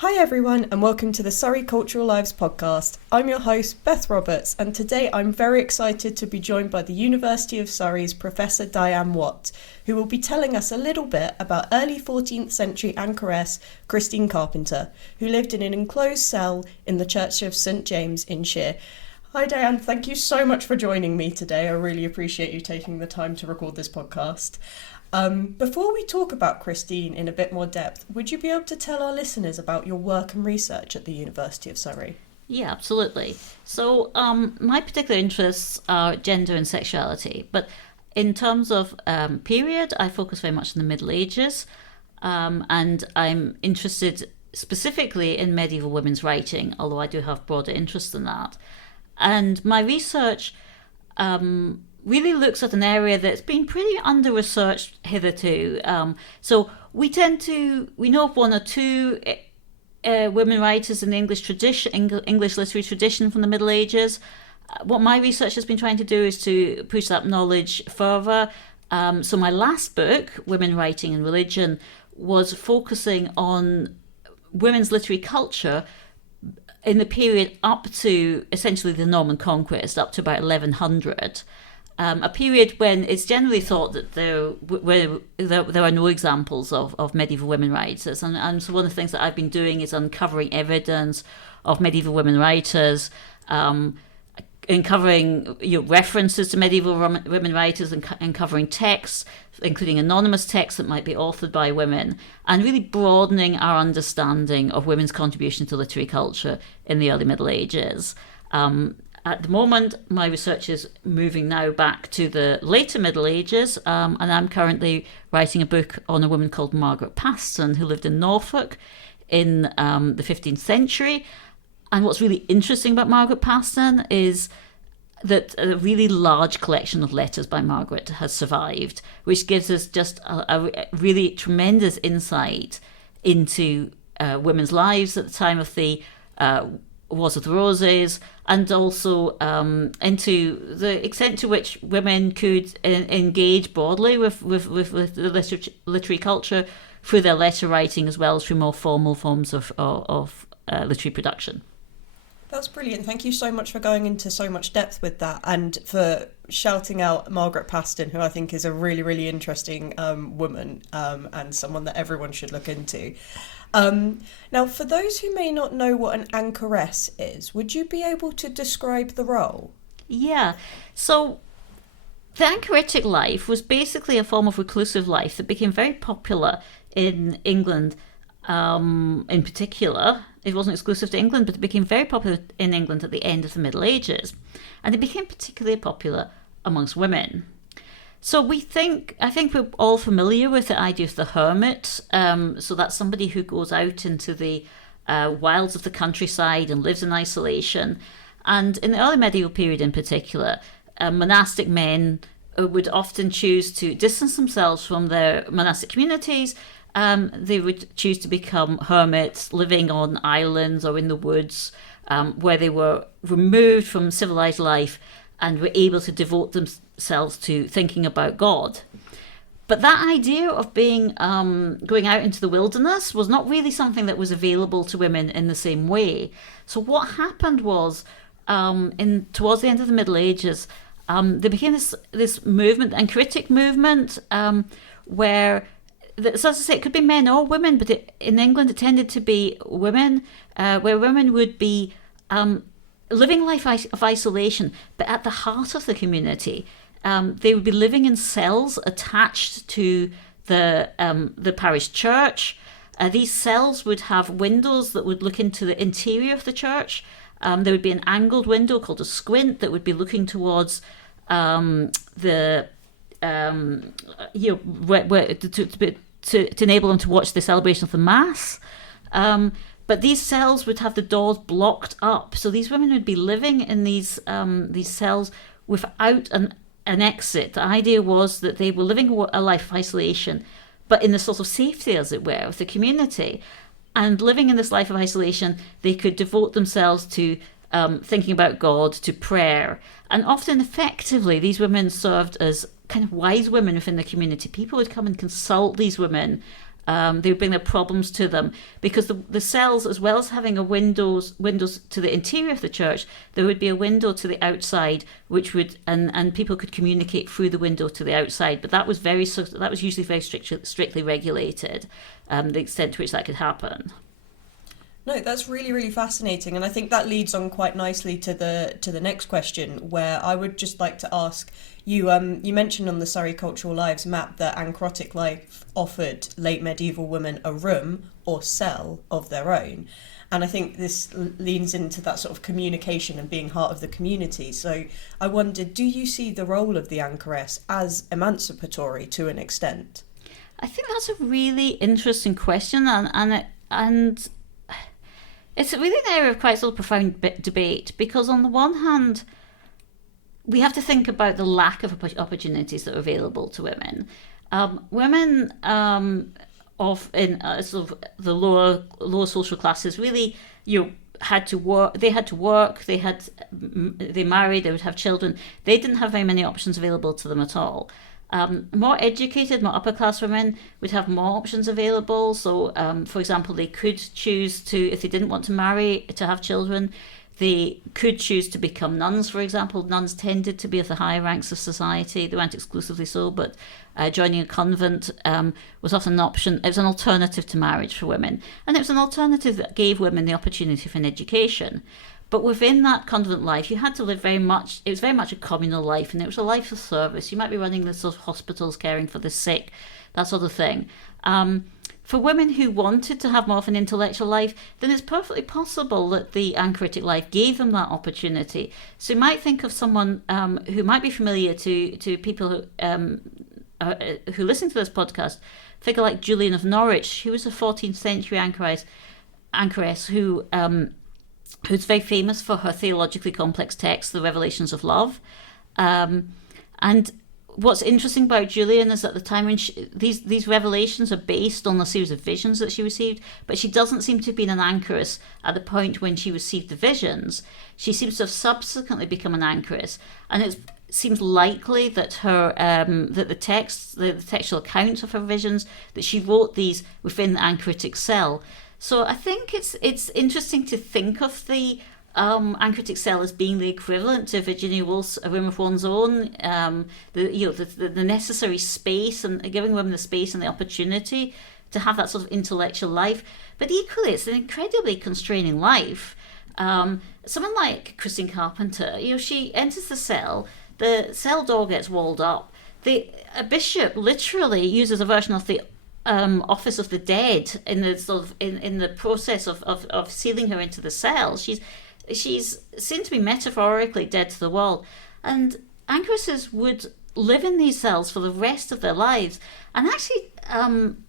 Hi everyone and welcome to the Surrey Cultural Lives podcast. I'm your host Beth Roberts and today I'm very excited to be joined by the University of Surrey's Professor Diane Watt, who will be telling us a little bit about early 14th century anchoress Christine Carpenter, who lived in an enclosed cell in the Church of St James in Shere. Hi Diane, thank you so much for joining me today. I really appreciate you taking the time to record this podcast. Before we talk about Christine in a bit more depth, would you be able to tell our listeners about your work and research at the University of Surrey? Yeah, absolutely. So my particular interests are gender and sexuality, but in terms of period, I focus very much on the Middle Ages, and I'm interested specifically in medieval women's writing, although I do have broader interests than that. And my research really looks at an area that's been pretty under-researched hitherto. So we know of one or two women writers in the English tradition, English literary tradition from the Middle Ages. What my research has been trying to do is to push that knowledge further. So my last book, Women Writing and Religion, was focusing on women's literary culture in the period up to essentially the Norman Conquest, up to about 1100. A period when it's generally thought that there are no examples of medieval women writers. And so one of the things that I've been doing is uncovering evidence of medieval women writers, uncovering references to medieval women writers, and uncovering texts, including anonymous texts that might be authored by women, and really broadening our understanding of women's contribution to literary culture in the early Middle Ages. At the moment, my research is moving now back to the later Middle Ages, and I'm currently writing a book on a woman called Margaret Paston, who lived in Norfolk in the 15th century. And what's really interesting about Margaret Paston is that a really large collection of letters by Margaret has survived, which gives us just a really tremendous insight into women's lives at the time of the Wars of the Roses, and also into the extent to which women could engage broadly with the literary culture through their letter writing, as well as through more formal forms of literary production. That's brilliant. Thank you so much for going into so much depth with that, and for shouting out Margaret Paston, who I think is a really, really interesting woman, and someone that everyone should look into. Now, for those who may not know what an anchoress is, would you be able to describe the role? Yeah. So the anchoretic life was basically a form of reclusive life that became very popular in England, in particular. It wasn't exclusive to England, but it became very popular in England at the end of the Middle Ages. And it became particularly popular amongst women. So I think we're all familiar with the idea of the hermit. So that's somebody who goes out into the wilds of the countryside and lives in isolation. And in the early medieval period in particular, monastic men would often choose to distance themselves from their monastic communities. They would choose to become hermits, living on islands or in the woods, where they were removed from civilized life and were able to devote themselves to thinking about God. But that idea of being going out into the wilderness was not really something that was available to women in the same way. So what happened was, towards the end of the Middle Ages, there became this movement, the anchoritic movement, where, so as I say, it could be men or women, but in England it tended to be women, where women would be living a life of isolation, but at the heart of the community. They would be living in cells attached to the parish church. These cells would have windows that would look into the interior of the church. There would be an angled window called a squint that would be looking towards to enable them to watch the celebration of the Mass. But these cells would have the doors blocked up, so these women would be living in these cells without an exit. The idea was that they were living a life of isolation, but in the sort of safety, as it were, of the community. And living in this life of isolation, they could devote themselves to thinking about God, to prayer. And often, effectively, these women served as kind of wise women within the community. People would come and consult these women They would bring their problems to them, because the cells, as well as having windows to the interior of the church, there would be a window to the outside, which would and people could communicate through the window to the outside. But that was usually very strictly regulated, the extent to which that could happen. No, that's really, really fascinating, and I think that leads on quite nicely to the next question, where I would just like to ask you. You mentioned on the Surrey Cultural Lives map that anchorotic life offered late medieval women a room or cell of their own, and I think this leans into that sort of communication and being part of the community. So I wondered, do you see the role of the anchoress as emancipatory to an extent? I think that's a really interesting question, and it's really an area of quite sort of profound debate, because on the one hand, we have to think about the lack of opportunities that are available to women. Women in sort of the lower social classes really, had to work. They married. They would have children. They didn't have very many options available to them at all. More educated, more upper class women would have more options available. So, for example, they could choose to, if they didn't want to marry, to have children, they could choose to become nuns, for example. Nuns tended to be of the higher ranks of society. They weren't exclusively so, but joining a convent was often an option. It was an alternative to marriage for women. And it was an alternative that gave women the opportunity for an education. But within that convent life, you had to live it was very much a communal life, and it was a life of service. You might be running the sort of hospitals, caring for the sick, that sort of thing. For women who wanted to have more of an intellectual life, then it's perfectly possible that the anchoritic life gave them that opportunity. So you might think of someone who might be familiar to people who listen to this podcast, a figure like Julian of Norwich, who was a 14th century anchoress who's very famous for her theologically complex text, The Revelations of Love. And what's interesting about Julian is at the time when these revelations are based on a series of visions that she received, but she doesn't seem to have been an anchoress at the point when she received the visions. She seems to have subsequently become an anchoress, and it seems likely that her that the textual accounts of her visions, that she wrote these within the anchoritic cell. So I think it's interesting to think of the anchoritic cell as being the equivalent to Virginia Woolf's A Room of One's Own, the necessary space, and giving women the space and the opportunity to have that sort of intellectual life. But equally, it's an incredibly constraining life. Someone like Christine Carpenter, she enters the cell door gets walled up. A bishop literally uses a version of the office of the dead in the sort of in the process of sealing her into the cell. She's seen to be metaphorically dead to the world, and anchoresses would live in these cells for the rest of their lives, and actually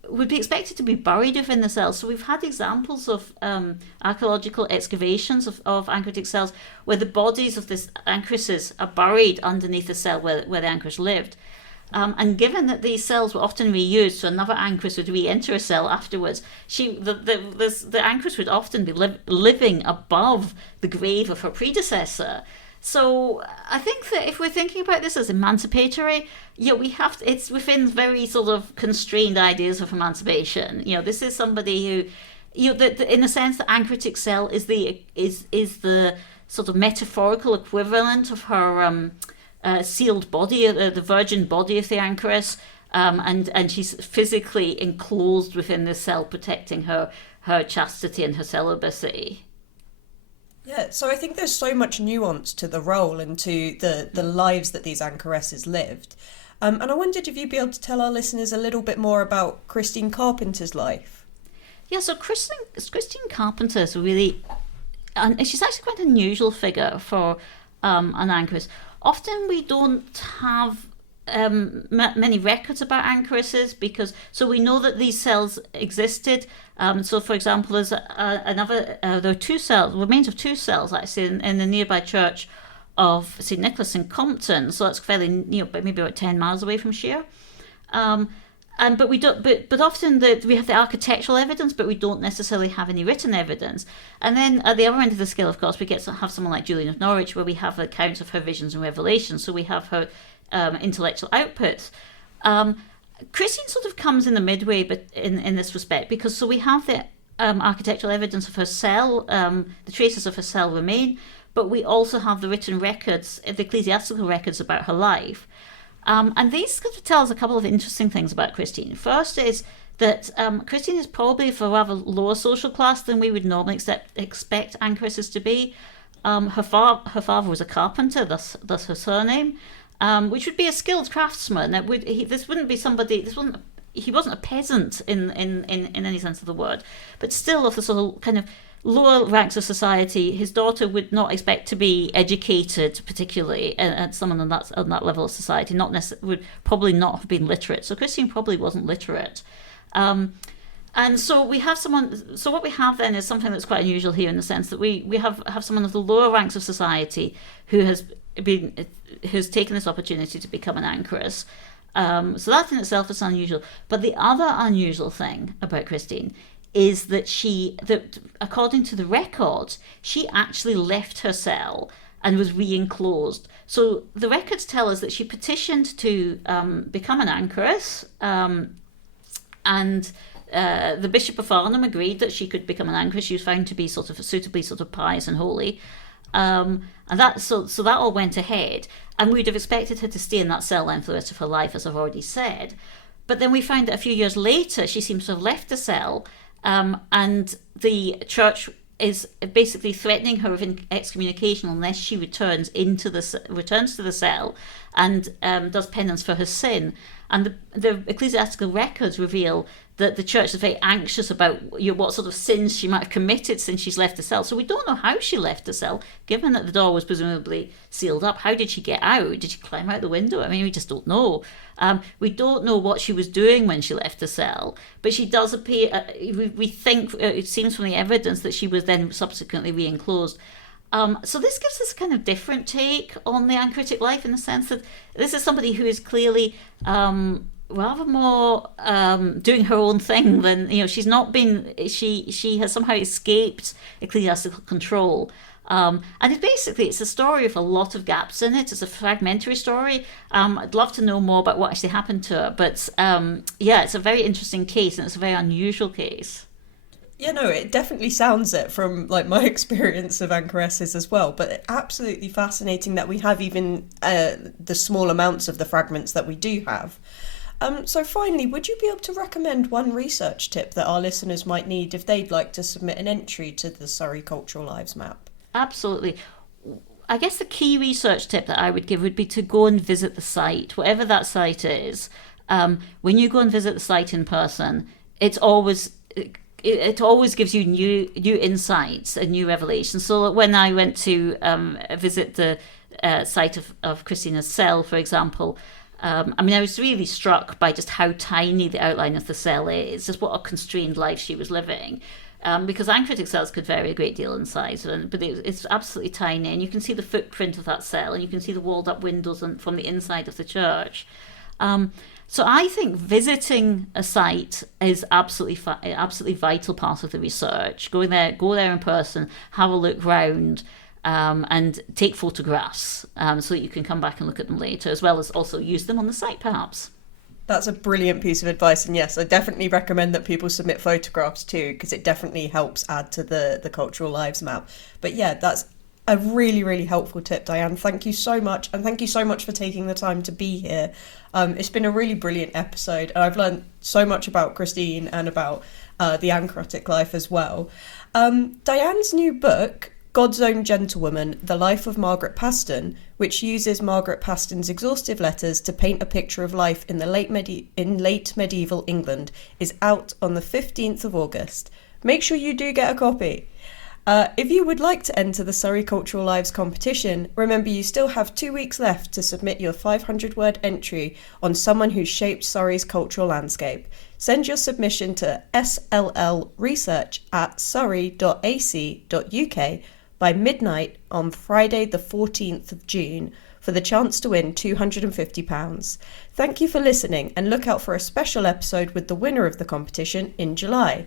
would be expected to be buried within the cells. So we've had examples of archaeological excavations of anchoritic cells where the bodies of these anchoresses are buried underneath the cell where the anchoress lived. And given that these cells were often reused, so another anchoress would re-enter a cell afterwards, the anchoress would often be living above the grave of her predecessor. So I think that if we're thinking about this as emancipatory, it's within very sort of constrained ideas of emancipation. This is somebody who, in a sense, the anchoritic cell is the sort of metaphorical equivalent of her sealed body, the virgin body of the anchoress, and she's physically enclosed within the cell, protecting her chastity and her celibacy. Yeah, so I think there's so much nuance to the role and to the lives that these anchoresses lived. And I wondered if you'd be able to tell our listeners a little bit more about Christine Carpenter's life. Yeah, so Christine Carpenter is really, and she's actually quite an unusual figure for an anchoress. Often we don't have many records about anchoresses so we know that these cells existed. So, for example, there's there are two cells, remains of two cells actually in the nearby church of St Nicholas in Compton. So that's fairly maybe about 10 miles away from Shere. But we don't. But often we have the architectural evidence, but we don't necessarily have any written evidence. And then at the other end of the scale, of course, we get to have someone like Julian of Norwich, where we have accounts of her visions and revelations. So we have her intellectual outputs. Christine sort of comes in the midway, but in this respect, because so we have the architectural evidence of her cell, the traces of her cell remain, but we also have the written records, the ecclesiastical records about her life. And these kind of tell us a couple of interesting things about Christine. First is that Christine is probably of a rather lower social class than we would normally expect anchoresses to be. Her father was a carpenter, thus her surname, which would be a skilled craftsman. He wasn't a peasant in any sense of the word, but still of the sort of kind of lower ranks of society. His daughter would not expect to be educated, particularly at someone on that level of society. Would probably not have been literate. So Christine probably wasn't literate. And so we have someone. So what we have then is something that's quite unusual here, in the sense that we have someone of the lower ranks of society who's taken this opportunity to become an anchoress. So that in itself is unusual. But the other unusual thing about Christine is that according to the records, she actually left her cell and was re-enclosed. So the records tell us that she petitioned to become an anchoress, and the Bishop of Farnham agreed that she could become an anchoress. She was found to be sort of suitably sort of pious and holy. And that so that all went ahead, and we'd have expected her to stay in that cell then for the rest of her life, as I've already said. But then we find that a few years later she seems to have left the cell, and the church is basically threatening her with excommunication unless she returns to the cell and does penance for her sin. And the ecclesiastical records reveal that the church is very anxious about what sort of sins she might have committed since she's left the cell. So we don't know how she left the cell, given that the door was presumably sealed up. How did she get out? Did she climb out the window? I mean, we just don't know. We don't know what she was doing when she left the cell, but she does appear, we think, it seems from the evidence that she was then subsequently re-enclosed. So this gives us a kind of different take on the anchoritic life, in the sense that this is somebody who is clearly rather more doing her own thing than, she's not been, she has somehow escaped ecclesiastical control. And it's a story with a lot of gaps in it. It's a fragmentary story. I'd love to know more about what actually happened to her, but it's a very interesting case, and it's a very unusual case. Yeah, no, it definitely sounds it from my experience of anchoresses as well, but absolutely fascinating that we have even the small amounts of the fragments that we do have. So finally, would you be able to recommend one research tip that our listeners might need if they'd like to submit an entry to the Surrey Cultural Lives map? Absolutely. I guess the key research tip that I would give would be to go and visit the site, whatever that site is. When you go and visit the site in person, it always gives you new insights and new revelations. So when I went to visit the site of Christina's cell, for example, I was really struck by just how tiny the outline of the cell is, just what a constrained life she was living. Because anchoritic cells could vary a great deal in size, but it's absolutely tiny, and you can see the footprint of that cell, and you can see the walled up windows from the inside of the church. So I think visiting a site is absolutely vital part of the research. Go there in person, have a look round, and take photographs so that you can come back and look at them later, as well as also use them on the site perhaps. That's a brilliant piece of advice, and yes, I definitely recommend that people submit photographs too, because it definitely helps add to the Cultural Lives map. But yeah, that's a really, really helpful tip, Diane. Thank you so much, and thank you so much for taking the time to be here. It's been a really brilliant episode, and I've learned so much about Christine and about the anchoritic life as well. Diane's new book, God's Own Gentlewoman, The Life of Margaret Paston, which uses Margaret Paston's exhaustive letters to paint a picture of life in late medieval England, is out on the 15th of August. Make sure you do get a copy. If you would like to enter the Surrey Cultural Lives competition, remember you still have 2 weeks left to submit your 500-word entry on someone who shaped Surrey's cultural landscape. Send your submission to sllresearch@surrey.ac.uk by midnight on Friday the 14th of June for the chance to win £250. Thank you for listening, and look out for a special episode with the winner of the competition in July.